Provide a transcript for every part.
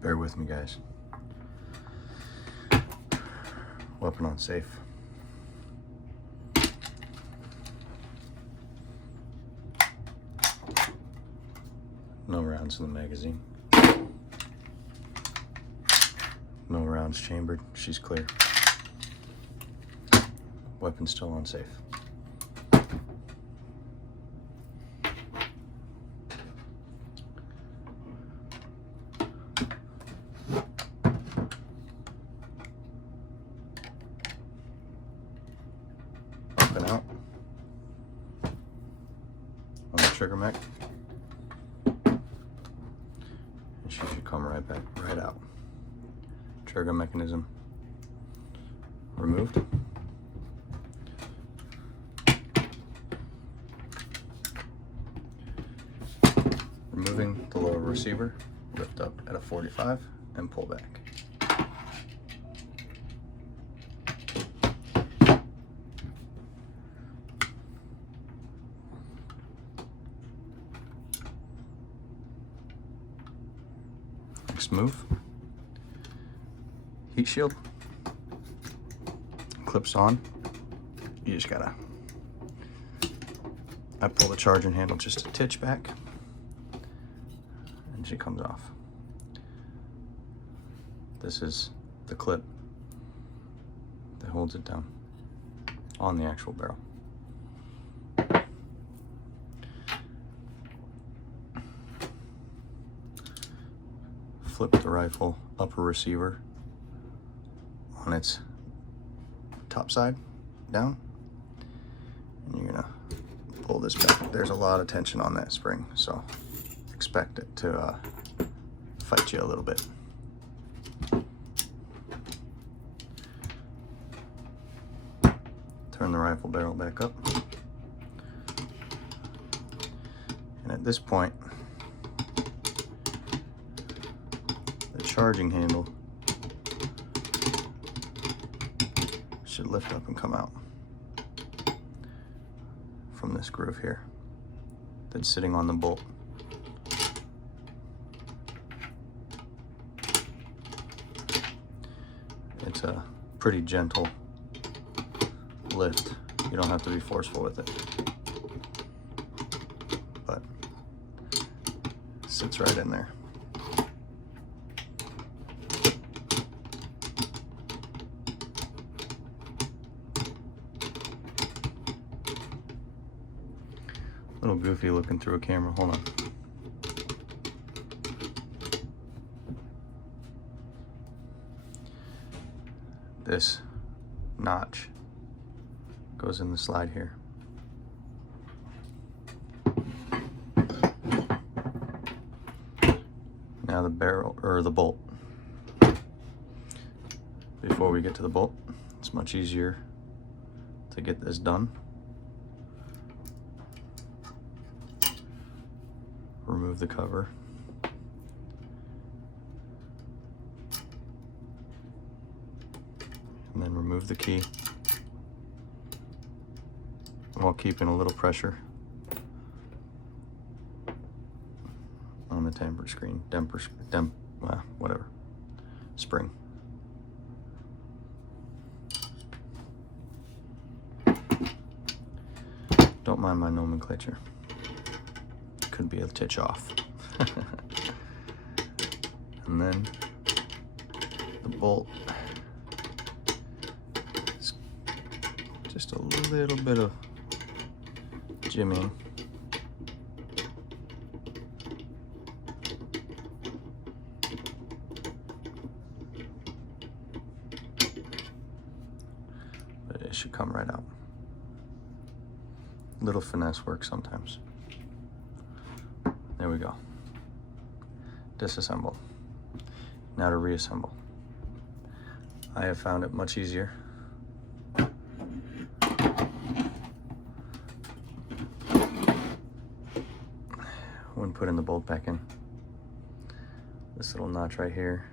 Bear with me, guys. Weapon on safe. No rounds in the magazine. No rounds chambered. She's clear. Weapon still on safe. Up and out on the trigger mech. And she should come right back, right out. Trigger mechanism removed. Removing the lower receiver, lift up at a 45 and pull back. Next move, heat shield, clips on. You just gotta, I pull the charging handle just a titch back and she comes off. This is the clip that holds it down on the actual barrel. Flip the rifle upper receiver on its top side down, and you're gonna pull this back. There's a lot of tension on that spring, so expect it to fight you a little bit. Turn the rifle barrel back up, and at this point the charging handle should lift up and come out from this groove here that's sitting on the bolt. It's a pretty gentle lift. You don't have to be forceful with it, but it sits right in there. A little goofy looking through a camera. Hold on. This notch goes in the slide here. Now the barrel, or the bolt. Before we get to the bolt, it's much easier to get this done. Remove the cover. And then remove the key while keeping a little pressure on the whatever, spring. Don't mind my nomenclature. Could be a titch off. And then the bolt, just a little bit of jimmying. But it should come right out. Little finesse work sometimes. There we go. Disassemble. Now to reassemble. I have found it much easier when putting the bolt back in. This little notch right here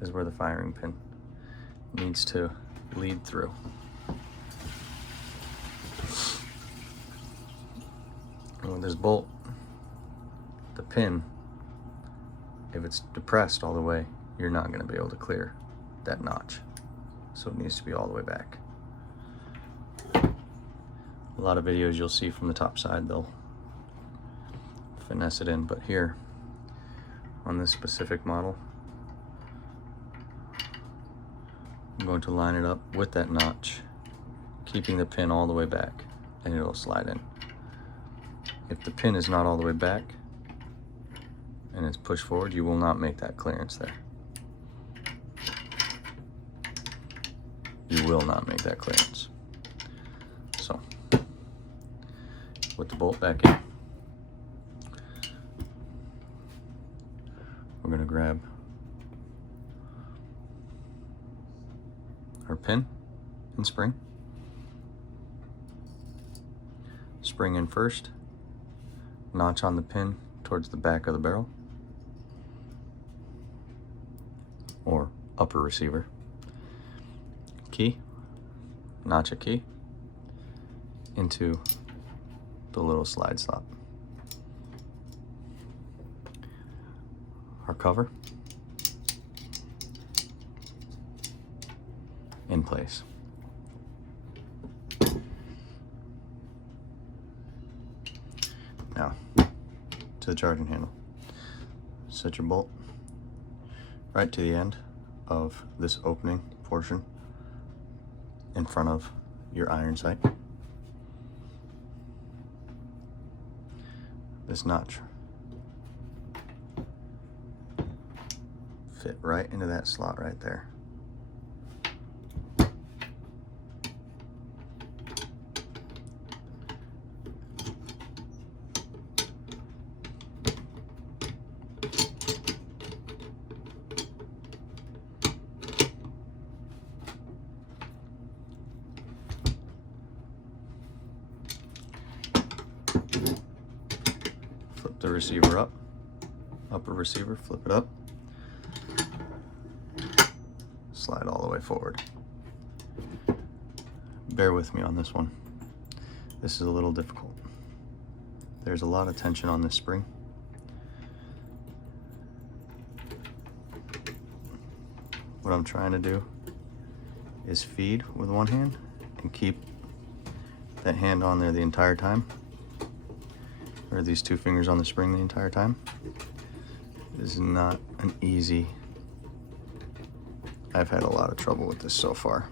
is where the firing pin needs to lead through. And with this bolt, the pin If it's depressed all the way, you're not going to be able to clear that notch. So it needs to be all the way back. A lot of videos you'll see from the top side, they'll finesse it in, but here on this specific model, I'm going to line it up with that notch, keeping the pin all the way back, and it'll slide in. If the pin is not all the way back and it's pushed forward, you will not make that clearance there. You will not make that clearance. So, put the bolt back in. We're going to grab our pin and spring. Spring in first, notch on the pin towards the back of the barrel or upper receiver. Key, notch a key into the little slide slot. Our cover in place. Now to the charging handle. Set your bolt right to the end of this opening portion in front of your iron sight. This notch fit right into that slot right there. Flip the receiver up, upper receiver, flip it up, slide all the way forward. Bear with me on this one. This is a little difficult. There's a lot of tension on this spring. What I'm trying to do is feed with one hand and keep that hand on there the entire time, or these two fingers on the spring the entire time. It is not an easy. I've had a lot of trouble with this so far.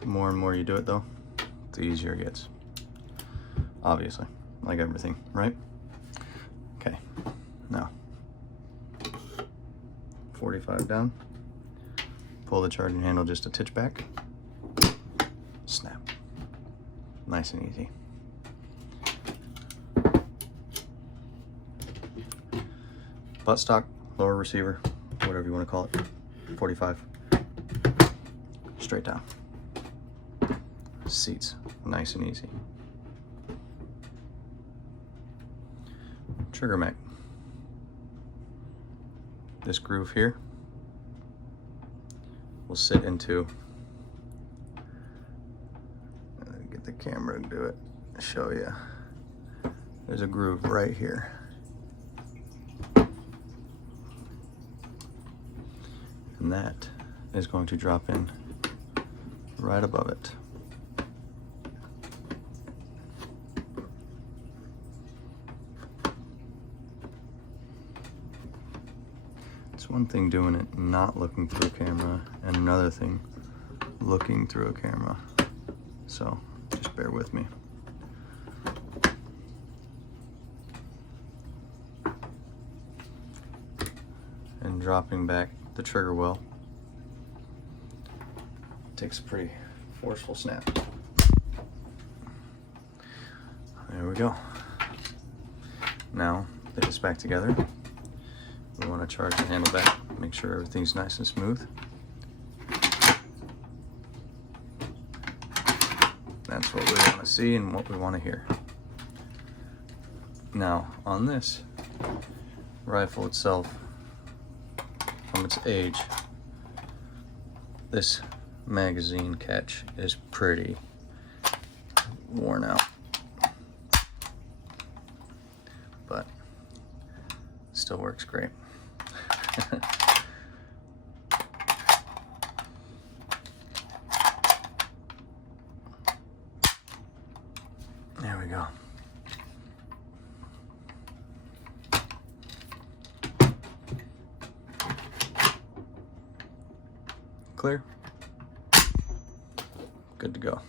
The more and more you do it though, the easier it gets. Obviously, like everything, right? Okay, now 45 down, pull the charging handle just a titch back, snap. Nice and easy. Buttstock, lower receiver, whatever you want to call it, 45, straight down. Seats, nice and easy. Trigger mag. This groove here will sit into, get the camera to do it, show you. There's a groove right here. And that is going to drop in right above it. It's one thing doing it not looking through a camera, and another thing looking through a camera. So just bear with me. And dropping back the trigger well takes a pretty forceful snap. There we go. Now get this back together. We want to charge the handle back, make sure everything's nice and smooth. That's what we want to see and what we want to hear. Now on this rifle itself, from its age, this magazine catch is pretty worn out. still works great. There we go. Clear. Good to go.